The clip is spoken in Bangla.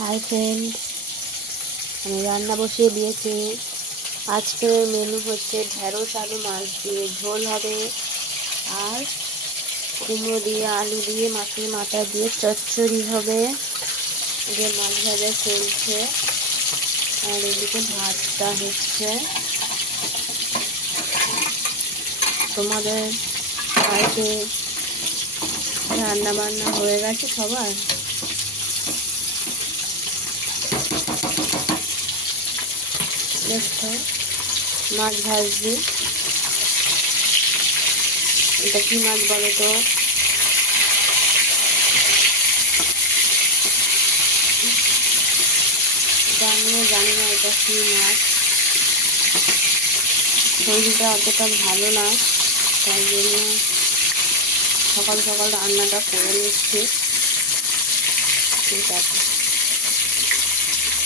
হাই ফ্রেন্ড, আমি রান্না বসিয়ে দিয়েছি। আজকের মেনু হচ্ছে ঢেঁড়স আলু মাছ দিয়ে ঝোল হবে, আর কুমড়ো দিয়ে আলু দিয়ে মাছের মাথা দিয়ে চচ্চড়ি হবে। যে মাছ ভাজা চলছে, আর এদিকে ভাতটা হচ্ছে। তোমাদের বাড়িতে রান্না বান্না হয়ে গেছে সবার? দেখো, মাছ ভাজছি। এটা কি মাছ বলো তো? এটা আমিও জানি না এটা কি মাছ। শরীরটা অতটা ভালো না, তাই জন্য সকাল সকাল রান্নাটা করে নিচ্ছি। ঠিক আছে।